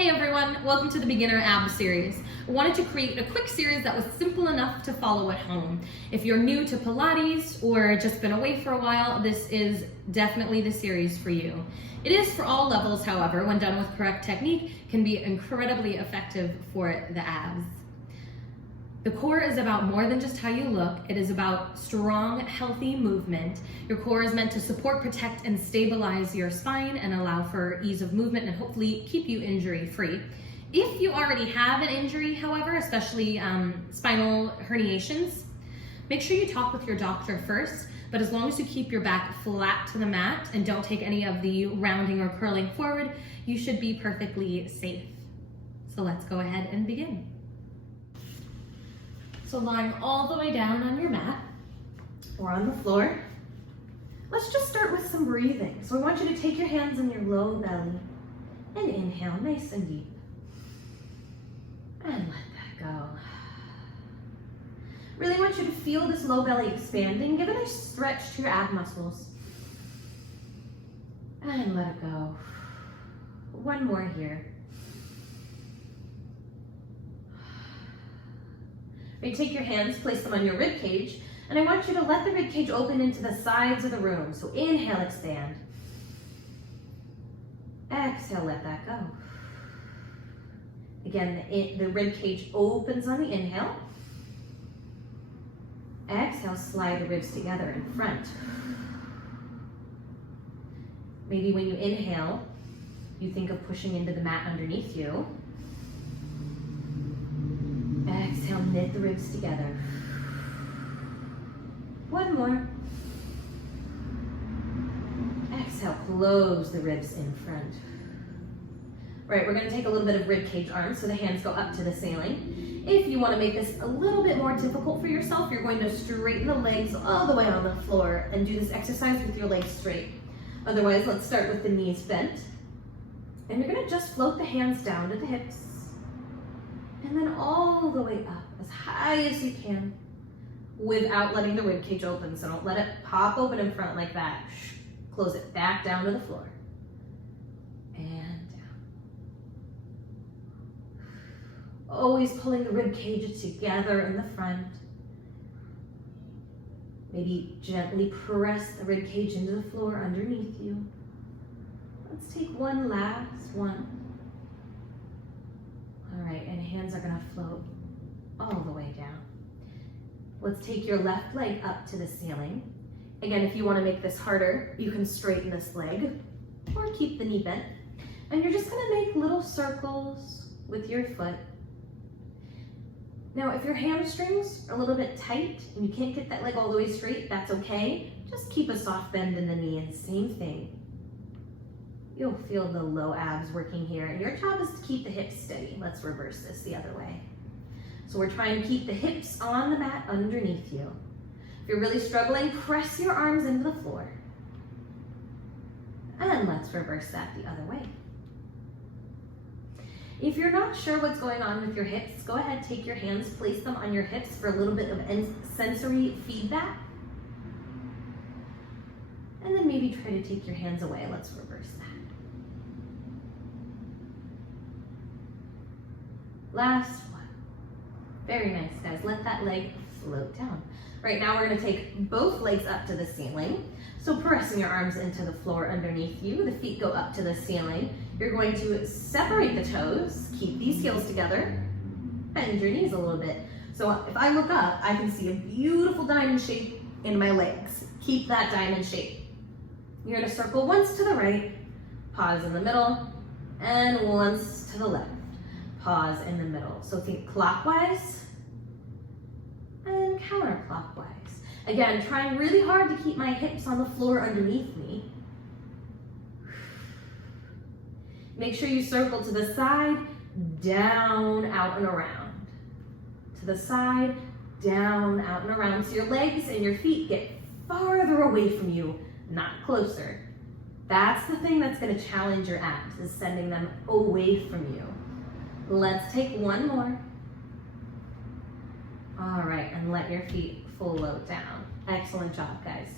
Hey everyone, welcome to the Beginner Abs series. I wanted to create a quick series that was simple enough to follow at home. If you're new to Pilates or just been away for a while, this is definitely the series for you. It is for all levels, however, when done with correct technique, can be incredibly effective for the abs. The core is about more than just how you look. It is about strong, healthy movement. Your core is meant to support, protect, and stabilize your spine and allow for ease of movement and hopefully keep you injury-free. If you already have an injury, however, especially spinal herniations, make sure you talk with your doctor first, but as long as you keep your back flat to the mat and don't take any of the rounding or curling forward, you should be perfectly safe. So let's go ahead and begin. So lying all the way down on your mat or on the floor, let's just start with some breathing. So I want you to take your hands on your low belly and inhale nice and deep. And let that go. Really want you to feel this low belly expanding. Give a nice stretch to your ab muscles. And let it go. One more here. You take your hands, place them on your rib cage, and I want you to let the rib cage open into the sides of the room. So inhale, expand. Exhale, let that go. Again, the rib cage opens on the inhale. Exhale, slide the ribs together in front. Maybe when you inhale, you think of pushing into the mat underneath you. Exhale, knit the ribs together. One more. Exhale, close the ribs in front. Right, we're gonna take a little bit of rib cage arms so the hands go up to the ceiling. If you wanna make this a little bit more difficult for yourself, you're going to straighten the legs all the way on the floor and do this exercise with your legs straight. Otherwise, let's start with the knees bent. And you're gonna just float the hands down to the hips. And then all the way up, as high as you can, without letting the rib cage open. So don't let it pop open in front like that. Close it back down to the floor. And down. Always pulling the rib cage together in the front. Maybe gently press the rib cage into the floor underneath you. Let's take one last one. All right, and hands are gonna float all the way down. Let's take your left leg up to the ceiling. Again, if you wanna make this harder, you can straighten this leg or keep the knee bent. And you're just gonna make little circles with your foot. Now, if your hamstrings are a little bit tight and you can't get that leg all the way straight, that's okay. Just keep a soft bend in the knee and same thing. You'll feel the low abs working here, and your job is to keep the hips steady. Let's reverse this the other way. So we're trying to keep the hips on the mat underneath you. If you're really struggling, press your arms into the floor. And let's reverse that the other way. If you're not sure what's going on with your hips, go ahead, take your hands, place them on your hips for a little bit of sensory feedback. And then maybe try to take your hands away. Let's reverse that. Last one. Very nice, guys. Let that leg float down. Right now, we're gonna take both legs up to the ceiling. So pressing your arms into the floor underneath you, the feet go up to the ceiling. You're going to separate the toes, keep these heels together, bend your knees a little bit. So if I look up, I can see a beautiful diamond shape in my legs. Keep that diamond shape. You're gonna circle once to the right, pause in the middle, and once to the left. Pause in the middle. So think clockwise and counterclockwise. Again, trying really hard to keep my hips on the floor underneath me. Make sure you circle to the side, down, out, and around. To the side, down, out, and around. So your legs and your feet get farther away from you, not closer. That's the thing that's going to challenge your abs, is sending them away from you. Let's take one more. All right, and let your feet float down. Excellent job, guys.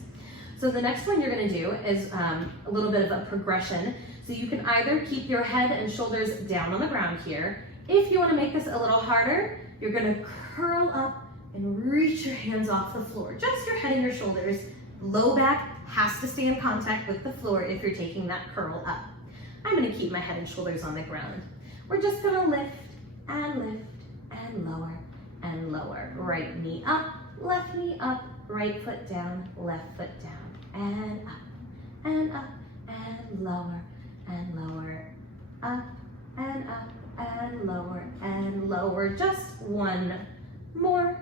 So the next one you're gonna do is a little bit of a progression. So you can either keep your head and shoulders down on the ground here. If you want to make this a little harder, you're going to curl up and reach your hands off the floor. Just your head and your shoulders. Low back has to stay in contact with the floor if you're taking that curl up. I'm going to keep my head and shoulders on the ground. We're just going to lift and lower and lower. Right knee up, left knee up, right foot down, left foot down, and up and up and lower and lower, up and up and lower and lower. Just one more,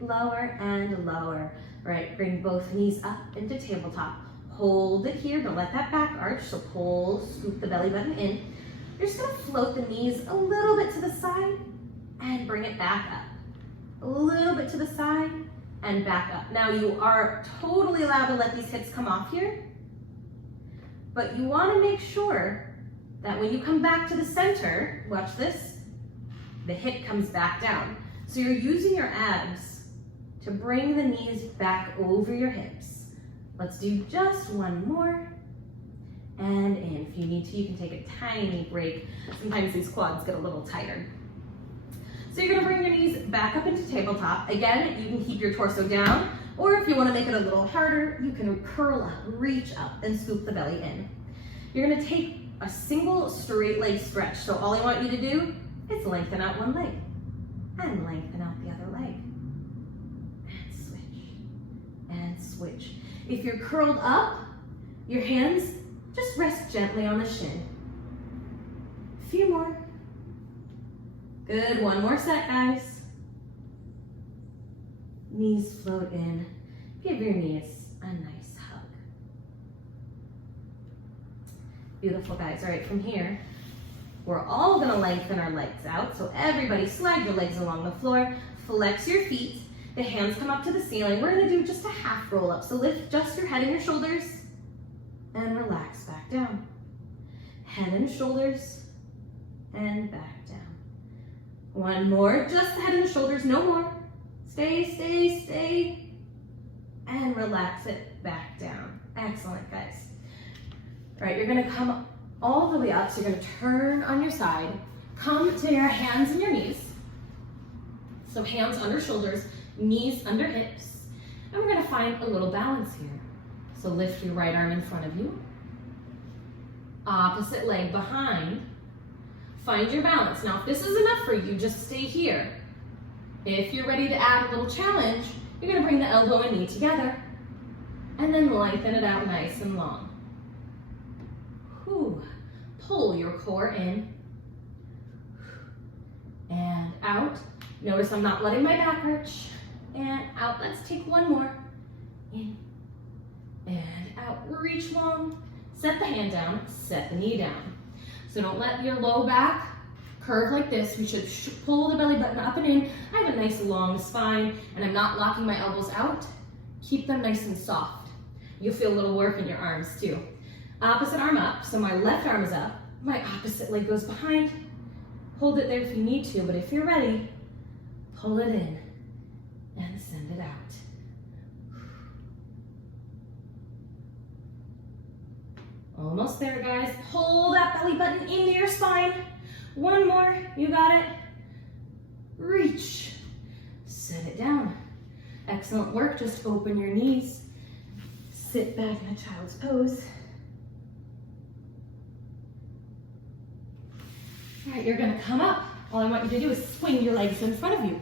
lower and lower. Right, bring both knees up into tabletop. Hold it here, don't let that back arch, so pull, scoop the belly button in. You're just gonna float the knees a little bit to the side and bring it back up. A little bit to the side and back up. Now you are totally allowed to let these hips come off here, but you wanna make sure that when you come back to the center, watch this, the hip comes back down. So you're using your abs to bring the knees back over your hips. Let's do just one more. And in. If you need to, you can take a tiny break. Sometimes these quads get a little tighter. So you're gonna bring your knees back up into tabletop. Again, you can keep your torso down, or if you wanna make it a little harder, you can curl up, reach up, and scoop the belly in. You're gonna take a single straight leg stretch. So all I want you to do is lengthen out one leg and lengthen out the other leg. And switch and switch. If you're curled up, your hands just rest gently on the shin. A few more. Good, one more set, guys. Knees float in. Give your knees a nice hug. Beautiful, guys. All right, from here, we're all gonna lengthen our legs out. So everybody slide your legs along the floor, flex your feet, the hands come up to the ceiling. We're gonna do just a half roll up. So lift just your head and your shoulders and relax back down. Head and shoulders and back down. One more, just the head and the shoulders, no more. Stay, stay, stay. And relax it back down. Excellent, guys. All right, you're gonna come all the way up, so you're gonna turn on your side, come to your hands and your knees. So hands under shoulders, knees under hips. And we're gonna find a little balance here. So lift your right arm in front of you. Opposite leg behind. Find your balance. Now, if this is enough for you, just stay here. If you're ready to add a little challenge, you're gonna bring the elbow and knee together and then lengthen it out nice and long. Whew. Pull your core in and out. Notice I'm not letting my back arch. And out. Let's take one more. In and out. Reach long. Set the hand down. Set the knee down. So don't let your low back curve like this. We should pull the belly button up and in. I have a nice long spine and I'm not locking my elbows out. Keep them nice and soft. You'll feel a little work in your arms too. Opposite arm up. So my left arm is up. My opposite leg goes behind. Hold it there if you need to, but if you're ready, pull it in and send it out. Almost there, guys. Pull that belly button into your spine. One more, you got it. Reach, set it down. Excellent work, just open your knees. Sit back in a child's pose. All right, you're gonna come up. All I want you to do is swing your legs in front of you.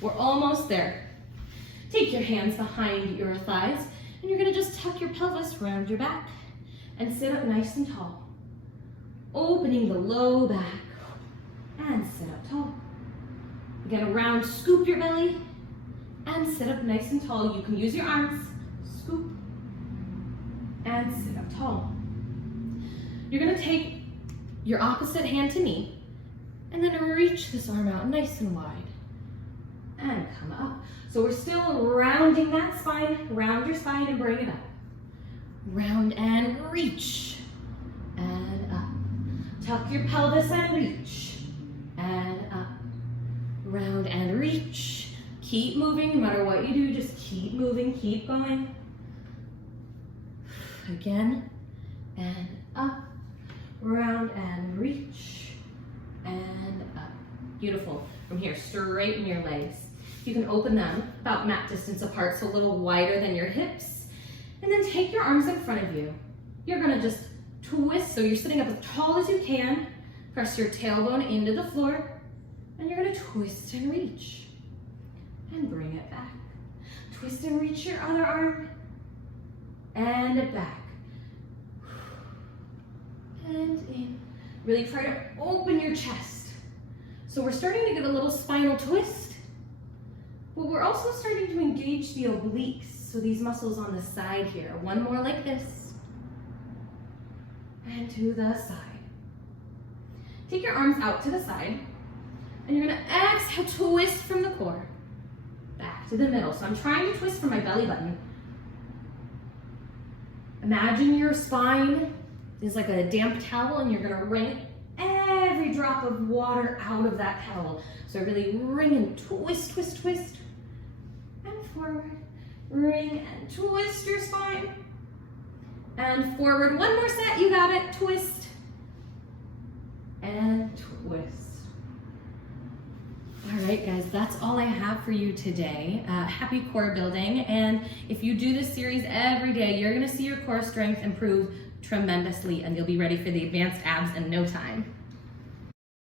We're almost there. Take your hands behind your thighs, and you're gonna just tuck your pelvis around your back and sit up nice and tall. Opening the low back and sit up tall. Again, around, scoop your belly and sit up nice and tall. You can use your arms, scoop and sit up tall. You're gonna take your opposite hand to knee and then reach this arm out nice and wide and come up. So we're still rounding that spine, round your spine and bring it up. Round and reach and up. Tuck your pelvis and reach and up. Round and reach. Keep moving, no matter what you do, just keep moving, keep going. Again and up. round and reach, and up. Beautiful. From here, straighten your legs. You can open them about mat distance apart, so a little wider than your hips. And then take your arms in front of you. You're gonna just twist, so you're sitting up as tall as you can. Press your tailbone into the floor, and you're gonna twist and reach. And bring it back. Twist and reach your other arm, and back. And in. Really try to open your chest. So we're starting to get a little spinal twist, but we're also starting to engage the obliques, so these muscles on the side here. One more like this, and to the side. Take your arms out to the side, and you're gonna exhale, twist from the core, back to the middle. So I'm trying to twist from my belly button. Imagine your spine is like a damp towel, and you're gonna wring every drop of water out of that towel. So really wring and twist, twist, twist, and forward. Wring and twist your spine, and forward. One more set, you got it. Twist and twist. All right, guys, that's all I have for you today. Happy core building, and if you do this series every day, you're gonna see your core strength improve tremendously, and you'll be ready for the advanced abs in no time.